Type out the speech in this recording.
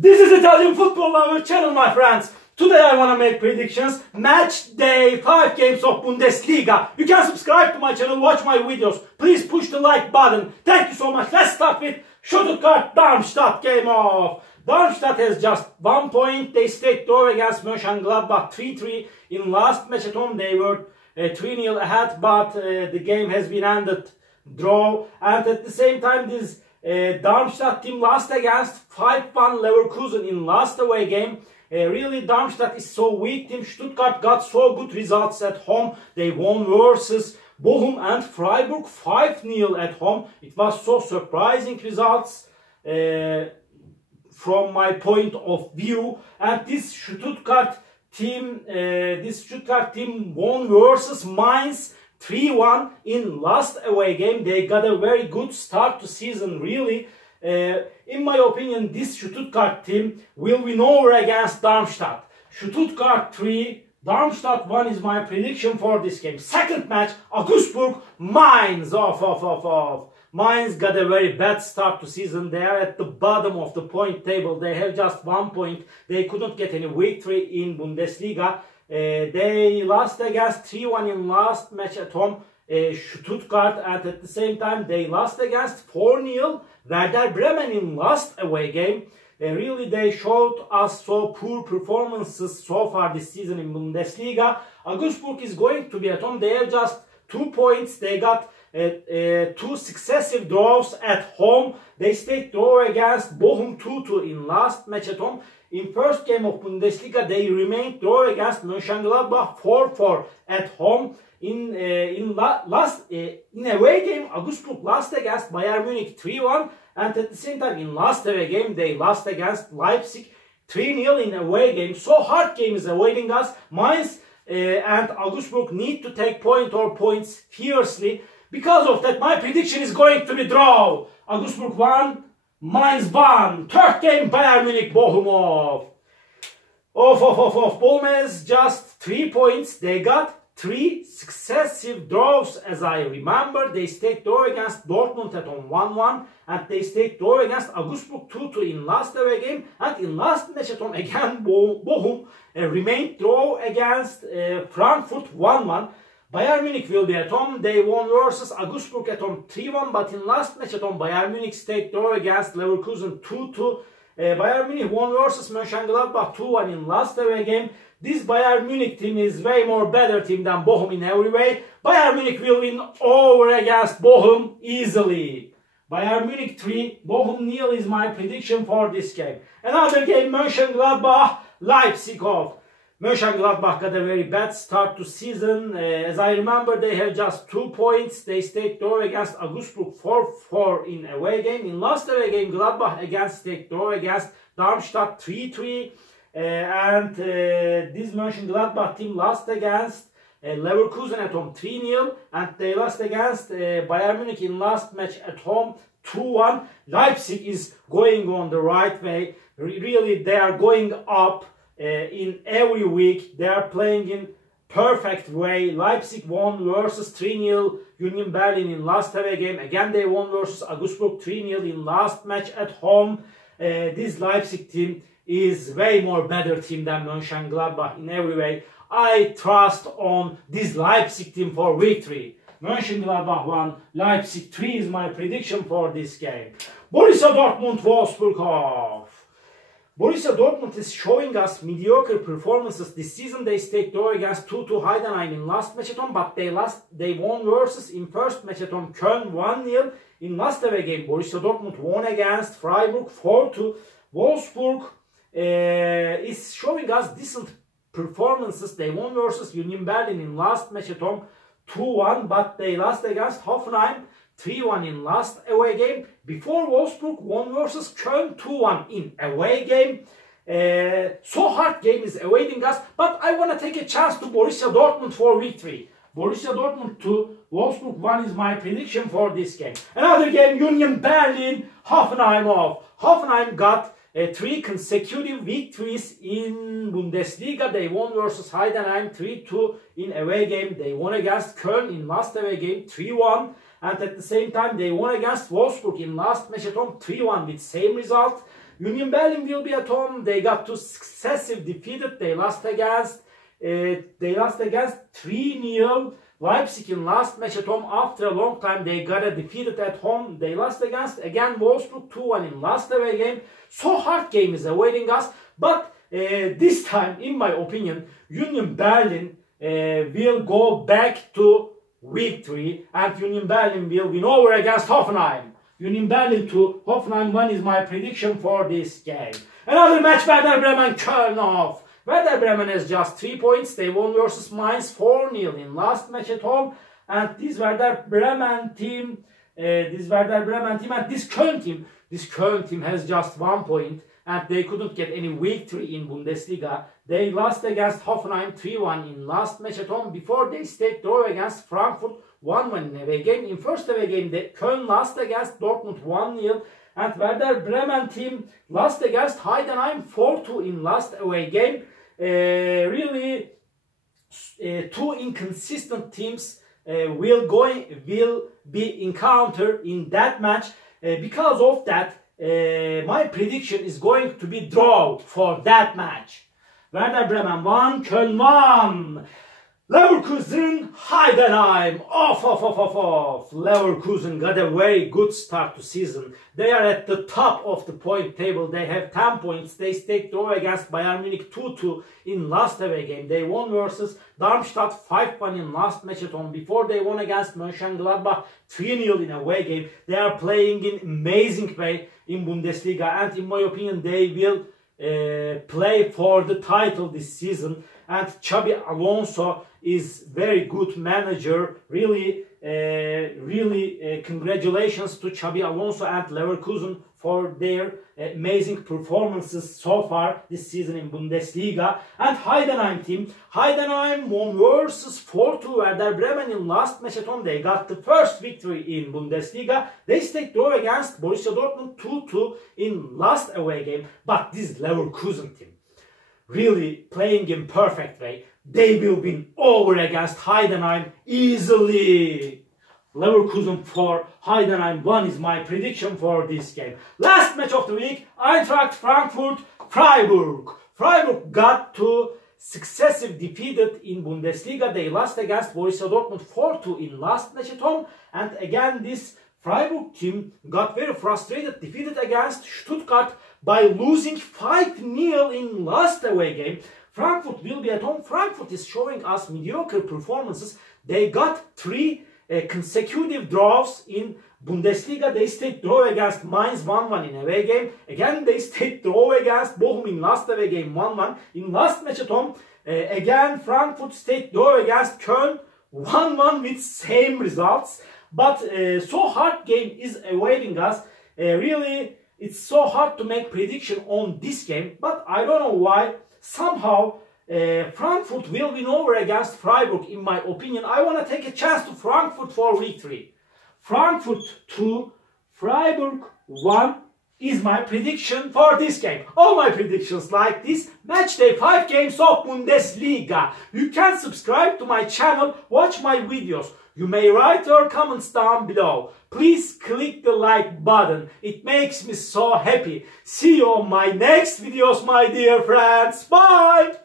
This is Italian Football Lover channel, my friends. Today I want to make predictions. Match day 5 games of Bundesliga. You can subscribe to my channel, watch my videos. Please push the like button. Thank you so much. Let's start with Stuttgart-Darmstadt game off. Darmstadt has just 1 point. They stayed draw against Mönchengladbach 3-3. In last match at home they were 3-0 ahead, but the game has been ended draw. And at the same time this Darmstadt team lost against 5-1 Leverkusen in last away game. Really, Darmstadt is so weak team. Stuttgart got so good results at home. They won versus Bochum and Freiburg 5-0 at home. It was so surprising results from my point of view. And this Stuttgart team won versus Mainz 3-1 in last away game. They got a very good start to season, really. In my opinion, this Stuttgart team will win over against Darmstadt. Stuttgart 3, Darmstadt 1 is my prediction for this game. Second match, Augsburg, Mainz. Mainz got a very bad start to season. They are at the bottom of the point table. They have just 1 point. They couldn't get any victory in Bundesliga. They lost against 3-1 in last match at home, Stuttgart, and at the same time they lost against 4-0 Werder Bremen in last away game. Really, they showed us so poor performances so far this season in Bundesliga. Augsburg is going to be at home. They have just 2 points. They got 2 successive draws at home. They stayed draw against Bochum 2-2 in last match at home. In first game of Bundesliga, they remained draw against Mönchengladbach 4-4 at home. In away game, Augsburg lost against Bayern Munich 3-1, and at the same time in last away game they lost against Leipzig 3-0 in away game. So hard game is awaiting us. Mainz and Augsburg need to take point or points fiercely. Because of that, my prediction is going to be draw. Augsburg 1, Mainz 1. Third game, Bayern Munich Bochum off. Bochum just 3 points. They got 3 successive draws, as I remember. They stayed draw against Dortmund at home 1-1, and they stayed draw against Augsburg 2-2 in last away game. And in last match at home again, Bochum remained draw against Frankfurt 1-1. Bayern Munich will be at home. They won versus Augsburg at home 3-1, but in last match at home Bayern Munich stayed draw against Leverkusen 2-2. Bayern Munich won versus Mönchengladbach 2-1 in last away game. This Bayern Munich team is way more better team than Bochum in every way. Bayern Munich will win over against Bochum easily. Bayern Munich 3, Bochum 0 is my prediction for this game. Another game, Mönchengladbach, Leipzig off. Mönchengladbach got a very bad start to season. As I remember, they have just 2 points. They stayed draw against Augsburg 4-4 in away game. In last away game, Gladbach stayed draw against Darmstadt 3-3. This Mönchengladbach team lost against Leverkusen at home 3-0. And they lost against Bayern Munich in last match at home 2-1. Leipzig is going on the right way. Really, they are going up. In every week they are playing in perfect way. Leipzig won versus 3-0 Union Berlin in last away game. Again they won versus Augsburg 3-0 in last match at home. This Leipzig team is way more better team than Mönchengladbach in every way. I trust on this Leipzig team for victory. Mönchengladbach 1, Leipzig 3 is my prediction for this game. Borussia Dortmund-Wolfsburg off. Borussia Dortmund is showing us mediocre performances this season. They stayed draw against 2-2 Heidenheim in last match at home, but they won versus in first match at home Köln 1-0. In last away game, Borussia Dortmund won against Freiburg 4-2. Wolfsburg is showing us decent performances. They won versus Union Berlin in last match at home 2-1, but they lost against Hoffenheim 3-1 in last away game. Before, Wolfsburg won versus Köln 2-1 in away game. So hard game is awaiting us, but I want to take a chance to Borussia Dortmund for victory. Borussia Dortmund 2, Wolfsburg 1 is my prediction for this game. Another game, Union Berlin, Hoffenheim off. Hoffenheim got 3 consecutive victories in Bundesliga. They won versus Heidenheim 3-2 in away game. They won against Köln in last away game 3-1. And at the same time, they won against Wolfsburg in last match at home 3-1 with same result. Union Berlin will be at home. They got two successive defeated. They lost against 3-0 Leipzig in last match at home. After a long time, they got a defeated at home. They lost against again Wolfsburg 2-1 in last away game. So hard game is awaiting us. But this time, in my opinion, Union Berlin will go back to victory, and Union Berlin will win over against Hoffenheim. Union Berlin 2, Hoffenheim 1 is my prediction for this game. Another match, Werder Bremen Köln off. Werder Bremen has just 3 points. They won versus Mainz 4-0 in last match at home. And this Werder Bremen team and this Köln team has just 1 point. And they couldn't get any victory in Bundesliga. They lost against Hoffenheim 3-1 in last match at home. Before they stayed draw against Frankfurt 1-1 in away game. In first away game, Köln lost against Dortmund 1-0. And Werder Bremen team lost against Heidenheim 4-2 in last away game. Really, two inconsistent teams will be encountered in that match. Because of that, my prediction is going to be draw for that match. Werder Bremen 1, Köln 1. Leverkusen, Heidenheim, off. Leverkusen got a very good start to season. They are at the top of the point table. They have 10 points. They stayed draw against Bayern Munich 2-2 in last away game. They won versus Darmstadt 5-1 in last match at home. Before they won against Mönchengladbach 3-0 in away game. They are playing in amazing way in Bundesliga, and in my opinion they will play for the title this season. And Xabi Alonso is very good manager. Really, congratulations to Xabi Alonso and Leverkusen for their amazing performances so far this season in Bundesliga. And Heidenheim team, Heidenheim won versus 4-2 Werder Bremen in last match at home. They got the first victory in Bundesliga. They stayed draw against Borussia Dortmund 2-2 in last away game. But this Leverkusen team, really playing in perfect way, they will win over against Heidenheim easily. Leverkusen 4, Heidenheim 1 is my prediction for this game. Last match of the week, Eintracht Frankfurt, Freiburg. Freiburg got two successive defeated in Bundesliga. They lost against Borussia Dortmund 4-2 in last match at home. And again, this Freiburg team got very frustrated, defeated against Stuttgart by losing 5-0 in last away game. Frankfurt will be at home. Frankfurt is showing us mediocre performances. They got 3 consecutive draws in Bundesliga. They stayed draw against Mainz 1-1 in away game. Again, they stayed draw against Bochum in last away game 1-1. In last match at home, again, Frankfurt stayed draw against Köln 1-1 with same results. But so hard game is awaiting us. Really, it's so hard to make prediction on this game. But I don't know why. Somehow, Frankfurt will win over against Freiburg, in my opinion. I want to take a chance to Frankfurt for victory. Frankfurt 2, Freiburg 1 is my prediction for this game. All my predictions like this. Matchday 5 games of Bundesliga. You can subscribe to my channel, watch my videos. You may write your comments down below. Please click the like button. It makes me so happy. See you on my next videos, my dear friends. Bye!